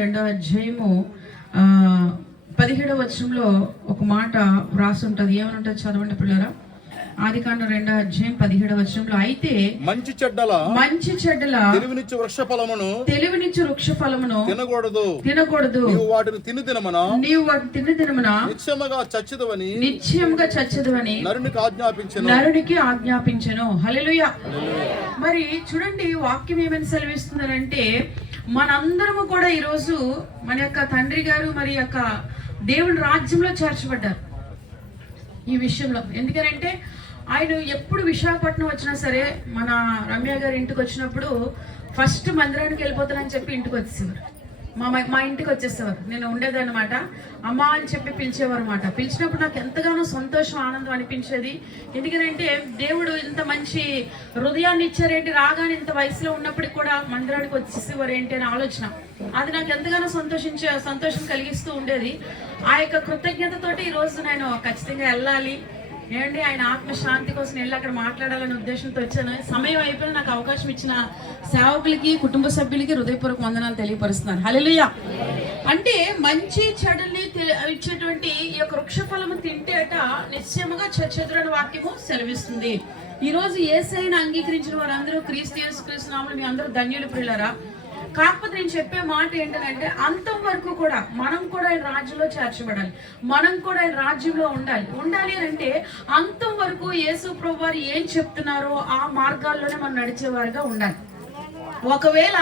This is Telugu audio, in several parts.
రెండవ అధ్యాయము 17వ వచనంలో ఒక మాట వ్రాసి ఉంటుంది. ఏమని ఉంటుంది చదవండి పిల్లరా. ఆదికాండం 2వ అధ్యాయం 17వ వచనంలో, అయితే మంచి చెడ్డల తెలివినిచ్చు వృక్ష ఫలమును తినకూడదు, నీవు వాటిని తిని దినమున నిశ్చయముగా చచ్చదువని నరునికి ఆజ్ఞాపించెను. హల్లెలూయా. మరి చూడండి, వాక్యం ఏమని సెలవిస్తుందంటే, మనందరము కూడా ఈరోజు మన యొక్క తండ్రి గారు మరి యొక్క దేవుని రాజ్యంలో చేర్చబడ్డారు ఈ విషయంలో. ఎందుకంటే ఆయన ఎప్పుడు విశాఖపట్నం వచ్చినా సరే, మన రమ్య గారి ఇంటికి వచ్చినప్పుడు ఫస్ట్ మందిరానికి వెళ్ళిపోతానని చెప్పి ఇంటికి వచ్చేసేవారు. మా ఇంటికి వచ్చేసేవారు. నేను ఉండేదన్నమాట. అమ్మ అని చెప్పి పిలిచేవారు అనమాట. పిలిచినప్పుడు నాకు ఎంతగానో సంతోషం, ఆనందం అనిపించేది. ఎందుకంటే దేవుడు ఇంత మంచి హృదయాన్ని ఇచ్చారేంటి, రాగానే ఇంత వయసులో ఉన్నప్పటికి కూడా మందిరానికి వచ్చేసేవారు ఏంటి అని ఆలోచన. అది నాకు ఎంతగానో సంతోషం కలిగిస్తూ ఉండేది. ఆ యొక్క కృతజ్ఞతతోటి ఈరోజు నేను ఖచ్చితంగా వెళ్ళాలి ఏంటి, ఆయన ఆత్మశాంతి కోసం వెళ్ళి అక్కడ మాట్లాడాలనే ఉద్దేశంతో వచ్చాను. సమయం అయిపోయిన నాకు అవకాశం ఇచ్చిన సేవకులకి, కుటుంబ సభ్యులకి హృదయపూర్వక వందనాలు తెలియపరుస్తున్నాను. హల్లెలూయా. అంటే మంచి చెడుల్ని ఇచ్చేటువంటి ఈ యొక్క వృక్ష ఫలము తింటేట నిశ్చయముగా చచ్చెదురని వాక్యము సెలవిస్తుంది. ఈ రోజు యేసయ్యను అంగీకరించిన వారందరూ క్రీస్తు యేసు నామములో మీ అందరూ ధన్యులు ప్రియులారా. కాకపోతే నేను చెప్పే మాట ఏంటంటే, అంతం వరకు కూడా మనం కూడా ఆయన రాజ్యంలో చేర్చబడాలి, మనం కూడా ఆయన రాజ్యంలో ఉండాలి అంటే అంతం వరకు యేసు ప్రభువు వారు ఏం చెప్తున్నారో ఆ మార్గాల్లోనే మనం నడిచేవారుగా ఉండాలి. ఒకవేళ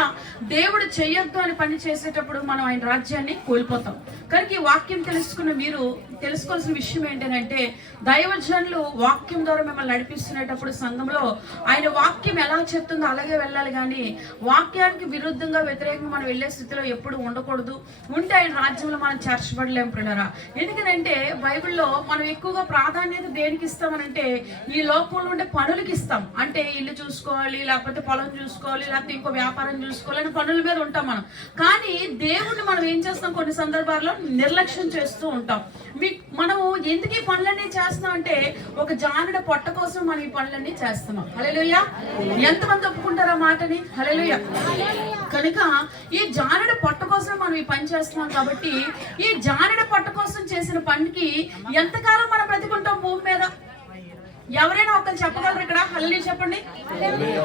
దేవుడు చెయ్యొద్దు అని పని చేసేటప్పుడు మనం ఆయన రాజ్యాన్ని కోల్పోతాం. కనుక ఈ వాక్యం తెలుసుకున్న మీరు తెలుసుకోవాల్సిన విషయం ఏంటంటే, దైవజనులు వాక్యం ద్వారా మిమ్మల్ని నడిపిస్తున్నప్పుడు సంఘంలో ఆయన వాక్యం ఎలా చెప్తుందో అలాగే వెళ్ళాలి, కానీ వాక్యానికి విరుద్ధంగా వ్యతిరేకంగా మనం వెళ్ళే స్థితిలో ఎప్పుడు ఉండకూడదు. ఉంటే ఆయన రాజ్యంలో మనం చేర్చబడలేము ప్రియులారా. ఎందుకంటే బైబిల్లో మనం ఎక్కువగా ప్రాధాన్యత దేనికి ఇస్తామనంటే, ఈ లోకంలో ఉండే పనులకి ఇస్తాం. అంటే ఇల్లు చూసుకోవాలి, లేకపోతే పొలం చూసుకోవాలి, లేకపోతే ఇంకో వ్యాపారం చూసుకోవాలని పనుల మీద ఉంటాం మనం. కానీ దేవుణ్ణి మనం ఏం చేస్తాం, కొన్ని సందర్భాల్లో నిర్లక్ష్యం చేస్తూ ఉంటాం. మనం ఎందుకు ఈ పనులన్నీ చేస్తున్నాం అంటే, ఒక జానుడ పొట్ట కోసం మనం ఈ పనులన్నీ చేస్తున్నాం. హల్లెలూయా. ఎంతమంది ఒప్పుకుంటారు ఆ మాటని? హల్లెలూయా. కనుక ఈ జానుడ పొట్ట కోసం మనం ఈ పని చేస్తున్నాం కాబట్టి, ఈ జానుడ పొట్ట కోసం చేసిన పనికి ఎంతకాలం మనం బ్రతికుంటాం భూమి మీద? ఎవరైనా ఒకరు చెప్పగలరు ఇక్కడ? హల్లెలూయా చెప్పండి.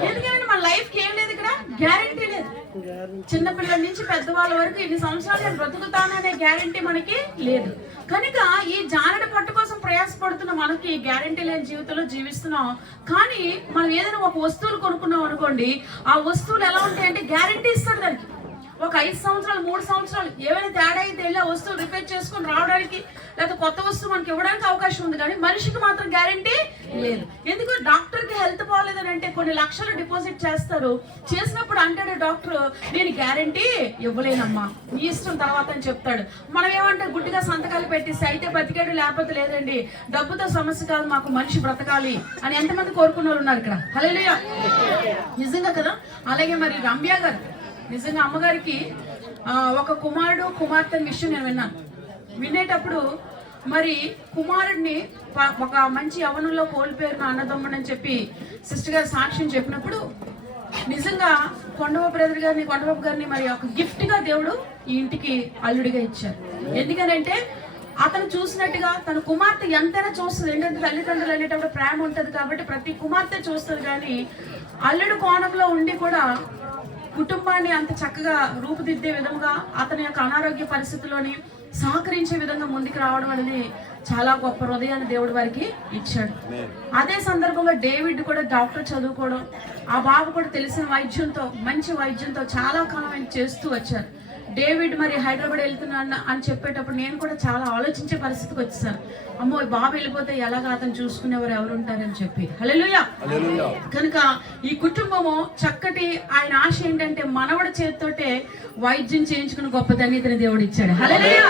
ఎందుకంటే మన లైఫ్ కి ఏం లేదు ఇక్కడ, గ్యారంటీ లేదు. చిన్నపిల్లల నుంచి పెద్దవాళ్ళ వరకు ఇన్ని సంవత్సరాలు నేను బ్రతుకుతాననే గ్యారంటీ మనకి లేదు. కనుక ఈ జానడ పట్టు కోసం ప్రయాసపడుతున్న మనకి గ్యారంటీ లేని జీవితంలో జీవిస్తున్నాం. కానీ మనం ఏదైనా ఒక వస్తువులు కొనుక్కున్నాం అనుకోండి, ఆ వస్తువులు ఎలా ఉంటాయంటే గ్యారంటీ ఇస్తాడు దానికి. ఒక 5 సంవత్సరాలు 3 సంవత్సరాలు ఏమైనా తేడా అయితే వెళ్ళి ఆ వస్తువు రిపేర్ చేసుకుని రావడానికి, లేకపోతే కొత్త వస్తువు మనకి ఇవ్వడానికి అవకాశం ఉంది, కానీ మనిషికి మాత్రం గ్యారంటీ లేదు. ఎందుకు? డాక్టర్కి హెల్త్ బాగాలేదని అంటే కొన్ని లక్షలు డిపాజిట్ చేస్తారు. చేసినప్పుడు అంటాడు డాక్టర్, నేను గ్యారంటీ ఇవ్వలేనమ్మా, నీ ఇష్టం తర్వాత అని చెప్తాడు. మనం ఏమంటే గుడ్డిగా సంతకాలు పెట్టేసి అయితే బతికాడు, లేకపోతే లేదండి, డబ్బుతో సమస్య కాదు, మాకు మనిషి బ్రతకాలి అని ఎంతమంది కోరుకున్న వాళ్ళు ఉన్నారు ఇక్కడ? హల్లెలూయా. నిజంగా కదా. అలాగే మరి రమ్య గారు, నిజంగా అమ్మగారికి ఒక కుమారుడు కుమార్తె విషయం నేను విన్నాను. వినేటప్పుడు మరి కుమారుడిని ఒక మంచి యవనంలో కోల్పోయారు నా అన్నదమ్ముడు అని చెప్పి సిస్టర్ గారు సాక్ష్యం చెప్పినప్పుడు, నిజంగా కొండబాబు గారిని మరి ఒక గిఫ్ట్ గా దేవుడు ఈ ఇంటికి అల్లుడిగా ఇచ్చారు. ఎందుకనంటే అతను చూసినట్టుగా తన కుమార్తె ఎంతైనా చూస్తుంది. ఏంటంటే తల్లిదండ్రులు అనేటప్పుడు ప్రేమ ఉంటుంది కాబట్టి ప్రతి కుమార్తె చూస్తుంది. కానీ అల్లుడు కోణంలో ఉండి కూడా కుటుంబాన్ని అంత చక్కగా రూపుదిద్దే విధంగా, అతని యొక్క అనారోగ్య పరిస్థితుల్లోని సహకరించే విధంగా ముందుకు రావడం అనేది చాలా గొప్ప హృదయాన్ని దేవుడు వారికి ఇచ్చాడు. అదే సందర్భంగా డేవిడ్ కూడా డాక్టర్ చదువుకోవడం, ఆ బాబు కూడా తెలిసిన వైద్యంతో, మంచి వైద్యంతో చాలా కాలం ఆయన చేస్తూ వచ్చారు. డేవిడ్ మరి హైదరాబాద్ వెళ్తున్నాను అని చెప్పేటప్పుడు నేను కూడా చాలా ఆలోచించే పరిస్థితికి వచ్చేసాను. అమ్మో, బాబు వెళ్ళిపోతే ఎలాగా అతను చూసుకునేవారు ఎవరు ఉంటారని చెప్పి. హల్లెలూయా. కనుక ఈ కుటుంబము చక్కటి, ఆయన ఆశ ఏంటంటే మనవడి చేతితోటే వైద్యం చేయించుకుని గొప్ప ధన్యతని దేవుడు ఇచ్చాడు. హల్లెలూయా.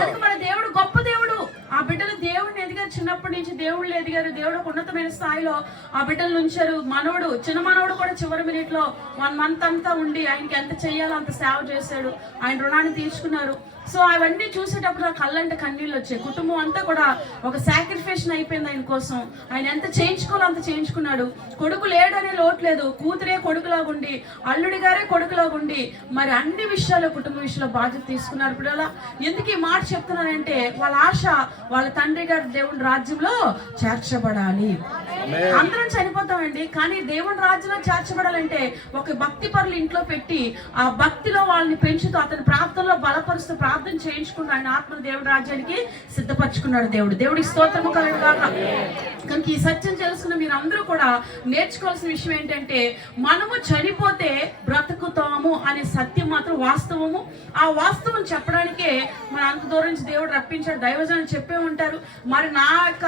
కనుక మన దేవుడు గొప్ప దేవుడు. ఆ బిడ్డలు దేవుడిని ఎదిగా చిన్నప్పటి నుంచి దేవుళ్ళు ఎదిగారు, దేవుడు ఒక ఉన్నతమైన స్థాయిలో ఆ బిడ్డలు ఉంచారు. మనవడు, చిన్న మనవడు కూడా చివరి మినిట్ లో 1 month అంతా ఉండి ఆయనకి ఎంత చెయ్యాలో అంత సేవ చేశాడు, ఆయన రుణాన్ని తీర్చుకున్నారు. సో అవన్నీ చూసేటప్పుడు నా కళ్ళంటే కన్నీళ్ళు వచ్చాయి. కుటుంబం అంతా కూడా ఒక సాక్రిఫికేషన్ అయిపోయింది ఆయన కోసం. ఆయన ఎంత చేయించుకోవాలో అంత చేయించుకున్నాడు. కొడుకు లేడనే లోటు లేదు, కూతురే కొడుకులాగుండి, అల్లుడి గారే కొడుకులాగుండి, మరి అన్ని విషయాల్లో కుటుంబ విషయంలో బాధ్యత తీసుకున్నారు. ఇప్పుడు అలా ఎందుకు ఈ మాట చెప్తున్నానంటే, వాళ్ళ ఆశ వాళ్ళ తండ్రి గారి దేవుని రాజ్యంలో చేర్చబడాలి. అందరం చనిపోతామండి, కానీ దేవుని రాజ్యంలో చేర్చబడాలంటే ఒక భక్తి పరులు ఇంట్లో పెట్టి ఆ భక్తిలో వాళ్ళని పెంచుతూ అతని ప్రార్థనలో బలపరుస్తూ ప్రార్థన చేయించుకుంటూ ఆయన ఆత్మ దేవుడి రాజ్యానికి సిద్ధపరచుకున్నాడు దేవుడు. దేవుడికి స్తోత్రము కలుగును గాక. కనుక ఈ సత్యం తెలుసుకున్న మీరు అందరూ కూడా నేర్చుకోవాల్సిన విషయం ఏంటంటే, మనము చనిపోతే బ్రతుకుతాము అనే సత్యం మాత్రం వాస్తవము. ఆ వాస్తవం చెప్పడానికే మన అంత దూరం నుంచి దేవుడు రప్పించాడు. దైవజనులు చెప్పే ఉంటారు. మరి నా యొక్క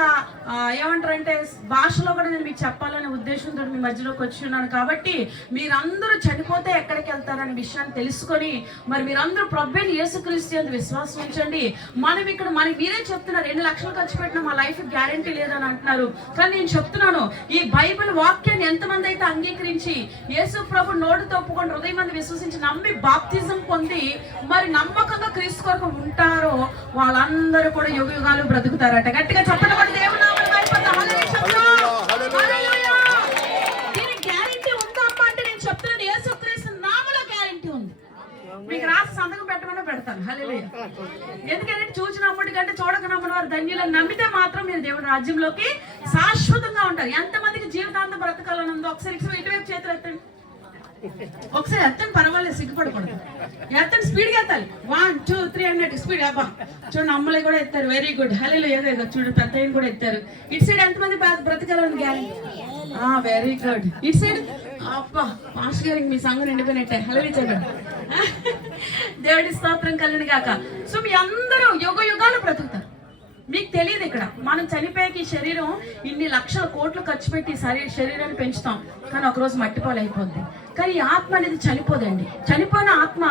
ఏమంటారంటే భాషలో కూడా నేను మీకు చెప్పాలనే ఉద్దేశంతో మీ మధ్యలోకి వచ్చి ఉన్నాను. కాబట్టి మీరందరూ చనిపోతే ఎక్కడికి వెళ్తారనే విషయాన్ని తెలుసుకొని మరి మీరందరూ ప్రభువైన యేసుక్రీస్తు యందు విశ్వాసం ఉంచండి. మనం ఇక్కడ మీరే చెప్తున్నారు 2 లక్షలు ఖర్చు పెట్టినా మా లైఫ్ గ్యారంటీ లేదని అంటున్నారు. కానీ నేను చెప్తున్నాను, ఈ బైబిల్ వాక్యాన్ని ఎంతమంది అయితే అంగీకరించి యేసు ప్రభు నోటితో ఒప్పుకొని హృదయం మంది విశ్వసించి నమ్మి బాప్తిజం పొంది మరి నమ్మకంగా క్రీస్తు కొరకు ఉంటారో వాళ్ళందరూ కూడా యుగ యుగాలు బ్రతుకుతారట. గట్టిగా చెప్పడం వల్ల దేవుని నామమున దీనికి గ్యారంటీ ఉందా అమ్మ అంటే నేను చెప్తున్నాను, యేసుక్రీస్తు నామములో గ్యారంటీ ఉంది. మీకు రాసి సంతకం పెట్టమని పెడతాను. హల్లెలూయా. ఎందుకంటే చూసినప్పటికంటే చూడక నమ్మని వారు ధన్యులను. నమ్మితే మాత్రం మీరు దేవుడి రాజ్యంలోకి శాశ్వతంగా ఉంటారు. ఎంతమందికి జీవితాంతం బ్రతకాలని ఉందో ఒకసారి ఇటువైపు చేతులు ఎత్తండి. ఒకసారి ఎత్తండి, పర్వాలేదు, సిగ్గుపడకూడదు. ఎత్తండి, స్పీడ్ గా ఎత్తాలి. 1 2 3 అన్నట్టు స్పీడ్. అబ్బా చూడండి, అమ్మలే కూడా ఎత్తారు. Very good. హల్లెలూయా. చూడండి, పెద్ద కూడా ఎత్తారు. ఇటు సైడ్ ఎంతమంది బ్రతకాలని గ్యారెంటీ? Very good. ఇటు సైడ్ అబ్బా మాస్టర్ గారికి మీ సంఘం నిండిపోయినట్టే. హల్లెలూయా. దేవుడి స్తోత్రం కలుగును గాక. సో మీ అందరూ యుగ యుగాలు బ్రతుకుతారు. మీకు తెలియదు, ఇక్కడ మనం చనిపోయాక ఈ శరీరం ఇన్ని లక్షల కోట్లు ఖర్చు పెట్టి శరీరాన్ని పెంచుతాం, కానీ ఒకరోజు మట్టిపాలు అయిపోద్ది. కానీ ఈ ఆత్మ అనేది చనిపోదండి. చనిపోయిన ఆత్మ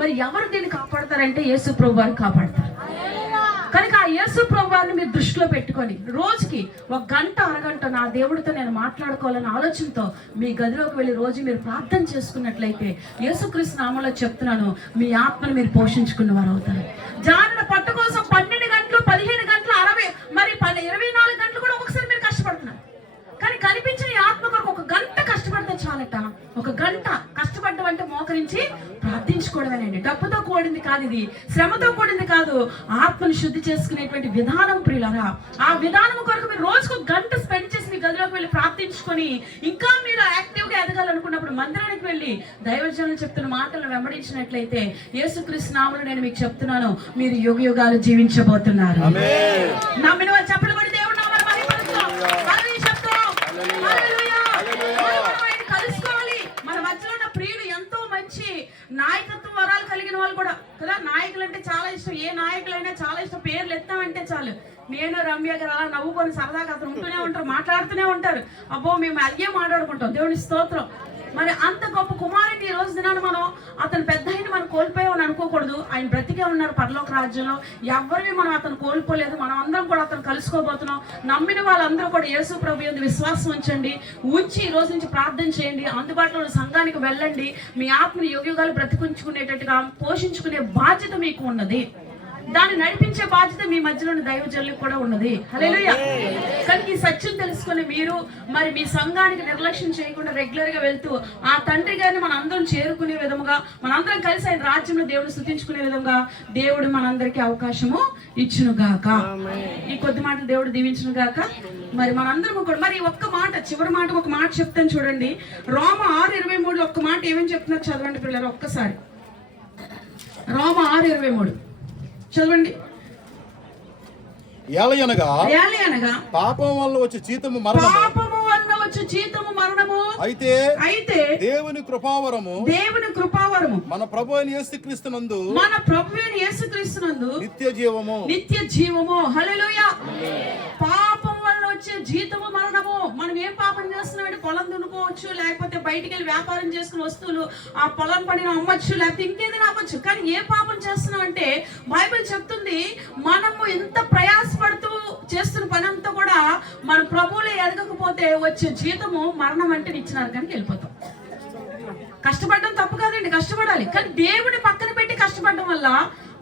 మరి ఎవరు దీన్ని కాపాడతారంటే యేసు ప్రభు వారు కాపాడతారు. కనుక ఆ యేసు ప్రభు వారిని మీరు దృష్టిలో పెట్టుకొని రోజుకి 1 గంట అరగంట నా దేవుడితో నేను మాట్లాడుకోవాలన్న ఆలోచనతో మీ గదిలోకి వెళ్ళి రోజు మీరు ప్రార్థన చేసుకున్నట్లయితే యేసుక్రీస్తు నామములో చెప్తున్నాను, మీ ఆత్మను మీరు పోషించుకున్న వారు అవుతారు. జానుల పట్టు కోసం 12 గంటలు 15 గంటలు 60 మరి 24 గంటలు కూడా ఒకసారి మీరు కష్టపడుతున్నారు. కానీ కనిపించిన ఈ ఆత్మ కొరకు 1 గంట కష్టపడితే చాలట. 1 గంట కష్టపడ్డం అంటే మోకరించి ప్రార్థించుకోవడమేనండి. డబ్బుతో కూడింది కాదు, ఇది శ్రమతో కూడింది కాదు. ఆత్మను శుద్ధి చేసుకునేటువంటి విధానం ప్రియులారా. ఆ విధానం కొరకు మీరు రోజుకు 1 గంట స్పెండ్ చేసి మీ గదిలోకి వెళ్ళి ప్రార్థించుకొని ఇంకా మీరు యాక్టివ్ గా ఎదగాలనుకున్నప్పుడు మందిరానికి వెళ్ళి దైవజనులు చెప్తున్న మాటలను వెంబడించినట్లయితే యేసుక్రీస్తు నామములో నేను మీకు చెప్తున్నాను, మీరు యుగ యుగాలు జీవించబోతున్నారు. నమ్మిన వారు చెప్పలు కూడా దేవుడు నామములో మహిమపరుస్తాం. కలుసుకోవాలి. మన మధ్యలో ఉన్న ప్రియుడు ఎంతో మంచి నాయకత్వ వరాలు కలిగిన వాళ్ళు కూడా కదా. నాయకులు అంటే చాలా ఇష్టం. ఏ నాయకులైనా చాలా ఇష్టం. పేర్లు ఎత్తామంటే చాలు. నేను రమ్య గారు అలా నవ్వుకొని సరదాగా అతను ఉంటూనే ఉంటారు, మాట్లాడుతూనే ఉంటారు. అబ్బో మేము అయ్యే మాట్లాడుకుంటాం. దేవుని స్తోత్రం. మరి అంత గొప్ప కుమారుని ఈ రోజు దినాన్ని మనం అతను పెద్ద అయిన మనం కోల్పోయామని అనుకోకూడదు. ఆయన బ్రతికే ఉన్నారు పరలోక రాజ్యంలో. ఎవరిని మనం అతను కోల్పోలేదు. మనం అందరం కూడా అతను కలుసుకోబోతున్నాం. నమ్మిన వాళ్ళందరూ కూడా యేసు ప్రభు యందు విశ్వాసం ఉంచండి. ఉంచి ఈ రోజు నుంచి ప్రార్థన చేయండి. అందుబాటులో ఉన్న సంఘానికి వెళ్ళండి. మీ ఆత్మని యుగ యుగాలు బ్రతికించుకునేటట్టుగా పోషించుకునే బాధ్యత మీకు ఉన్నది. దాన్ని నడిపించే బాధ్యత మీ మధ్యలోని దైవజనులకు కూడా ఉన్నది. హల్లెలూయా. కానీ ఈ సత్యం తెలుసుకుని మీరు మరి మీ సంఘానికి నిర్లక్ష్యం చేయకుండా రెగ్యులర్ గా వెళ్తూ ఆ తండ్రి గారిని మనందరం చేరుకునే విధముగా, మనందరం కలిసి ఆయన రాజ్యంలో దేవుడిని స్తుతించుకునే విధంగా దేవుడు మనందరికీ అవకాశము ఇచ్చును గాక. ఈ కొద్ది మాటలు దేవుడు దీవించును గాక. మరి మనందరం కూడా మరి ఒక్క మాట, చివరి మాట ఒక మాట చెప్తాను చూడండి. రోమ 6:23 ఒక్క మాట ఏమని చెప్తున్నారు చదవండి పిల్లలు ఒక్కసారి. రోమ 6:23 చదవండి. ఏలయనగా పాపం వల్ల వచ్చే జీతము మరణము, అయితే దేవుని కృపావరము మన ప్రభువైన యేసుక్రీస్తునందు నిత్య జీవము. హల్లెలూయా. పాపం వల్ల వచ్చే జీతము మరణము. మనం ఏం పాపం చేస్తున్నామంటే పొలం దున్నుకోవచ్చు, లేకపోతే బయటికి వెళ్ళి వ్యాపారం చేసుకుని వస్తువులు ఆ పొలం పడిన అమ్మచ్చు, లేకపోతే ఇంకేదైనా అవ్వచ్చు. కానీ ఏ పాపం చేస్తున్నాం అంటే బైబిల్ చెప్తుంది, మనము ఎంత ప్రయాసపడుతూ చేస్తున్న పని అంతా కూడా మన ప్రభువులో ఎదగకపోతే వచ్చే జీతము మరణం అంటే నిచ్చినారకానికి వెళ్ళిపోతాం. కష్టపడడం తప్పు కాదండి, కష్టపడాలి. కానీ దేవుని పక్కన పెట్టి కష్టపడడం వల్ల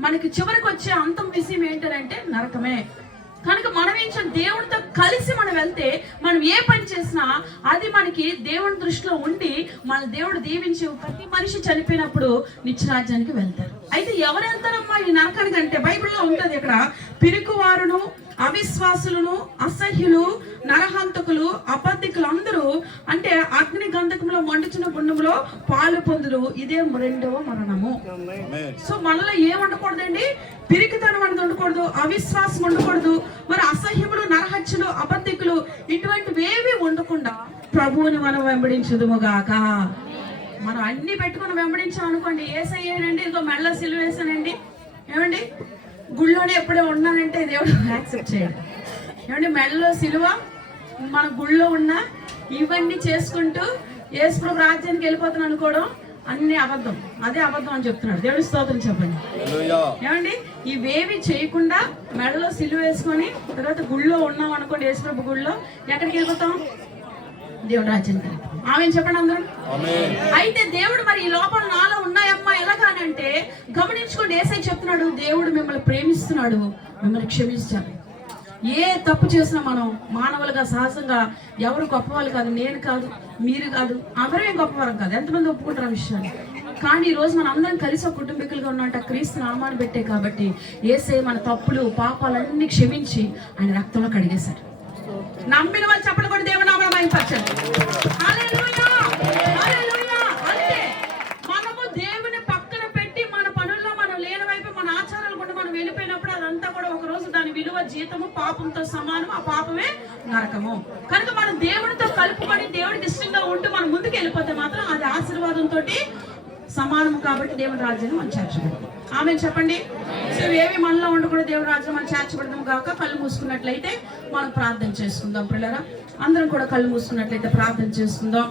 మనకి చివరికి వచ్చే అంతం విషయం ఏంటంటే నరకమే. కనుక మనం ఏం చేయాలి, దేవుడితో కలిసి మనం వెళ్తే మనం ఏ పని చేసినా అది మనకి దేవుని దృష్టిలో ఉండి మన దేవుడు దీవించి ప్రతి మనిషి చనిపోయినప్పుడు నిత్యరాజ్యానికి వెళ్తారు. అయితే ఎవరు వెళ్తారమ్మా ఈ నరకానికి అంటే బైబిల్లో ఉంటుంది ఇక్కడ, పిరికివారును, అవిశ్వాసులను, అసహ్యులు, నరహంతకులు, అబద్ధికులు అందరూ అంటే అగ్ని గంధకంలో మండుచున్న గుండంలో పాలు పొందురు, ఇదే రెండవ మరణము. సో మనలో ఏం ఉండకూడదండి, పిరికితనం అనేది ఉండకూడదు, అవిశ్వాసం ఉండకూడదు, మరి అసహ్యములు, నరహత్యులు, అబద్ధికులు ఇటువంటివేవి ఉండకుండా ప్రభువుని మనం వెంబడించుదుముగాక. మనం అన్ని పెట్టుకుని వెంబడించాం అనుకోండి, ఏసయ్యేనండి ఇదిగో మెళ్ళ సిలువేసానండి, ఏమండి గుళ్ళోనే ఎప్పుడే ఉన్నానంటే దేవుడు యాక్సెప్ట్ చేయడు. ఏమండి మెళ్ళలో సిలువ, మన గుళ్ళో ఉన్న ఇవన్నీ చేసుకుంటూ యేసుప్రభు రాజ్యానికి వెళ్ళిపోతాను అనుకోవడం అన్ని అబద్ధం. అదే అబద్ధం అని చెప్తున్నాడు. దేవుడి స్తోత్రం చెప్పండి. ఏమండి ఇవేవి చేయకుండా మెడలో సిలువ వేసుకొని తర్వాత గుళ్ళో ఉన్నాం అనుకోండి, యేసుప్రభు గుళ్ళో ఎక్కడికి వెళ్ళిపోతాం, దేవుడు రాజ్యానికి వెళ్ళిపోతాం. ఆమె చెప్పండి అందరూ. అయితే దేవుడు మరి ఈ లోపల నాలో ఉన్నాయమ్మా ఎలాగానంటే గమనించుకోండి, యేసయ్య చెప్తున్నాడు దేవుడు మిమ్మల్ని ప్రేమిస్తున్నాడు, మిమ్మల్ని క్షమించాలి. ఏ తప్పు చేసినా మనం మానవులుగా సహజంగా ఎవరు గొప్పవాళ్ళు కాదు, నేను కాదు, మీరు కాదు, అందరం గొప్పవారం కాదు. ఎంతమంది ఒప్పుకుంటారు ఆ విషయాన్ని? కానీ ఈ రోజు మనం అందరం కలిసి ఒక కుటుంబీకులుగా ఉన్నట్టు క్రీస్తు నామాన్ని పెట్టే కాబట్టి యేసయ్య మన తప్పులు పాపాలన్నీ క్షమించి ఆయన రక్తంలో కడిగేశారు. నమ్మిన వాళ్ళు చెప్పలు కూడా దేవుని నామమున మహిమపరచండి. హల్లెలూయా, హల్లెలూయా. అంటే మనము దేవుని పక్కన పెట్టి మన పనుల్లో మనం లేని వైపు మన ఆచారాలు కూడా మనం వెళ్ళిపోయినప్పుడు అదంతా కూడా ఒక రోజు దాని విలువ జీతము పాపంతో సమానం, ఆ పాపమే నరకము. కనుక మనం దేవునితో కలుపుకొని దేవుడికి ఇష్టంగా ఉంటూ మనం ముందుకు వెళ్ళిపోతే మాత్రం అది ఆశీర్వాదంతో సమానము. కాబట్టి దేవుని రాజ్యాన్ని మనం చేర్చబడతాం. ఆమె చెప్పండి. సో ఏమి మనలో ఉండకూడదు, దేవుని రాజ్యం మనం చేర్చబడదాం కాక. కళ్ళు మూసుకున్నట్లయితే మనం ప్రార్థన చేసుకుందాం. పిల్లరా అందరం కూడా కళ్ళు మూసుకున్నట్లయితే ప్రార్థన చేసుకుందాం.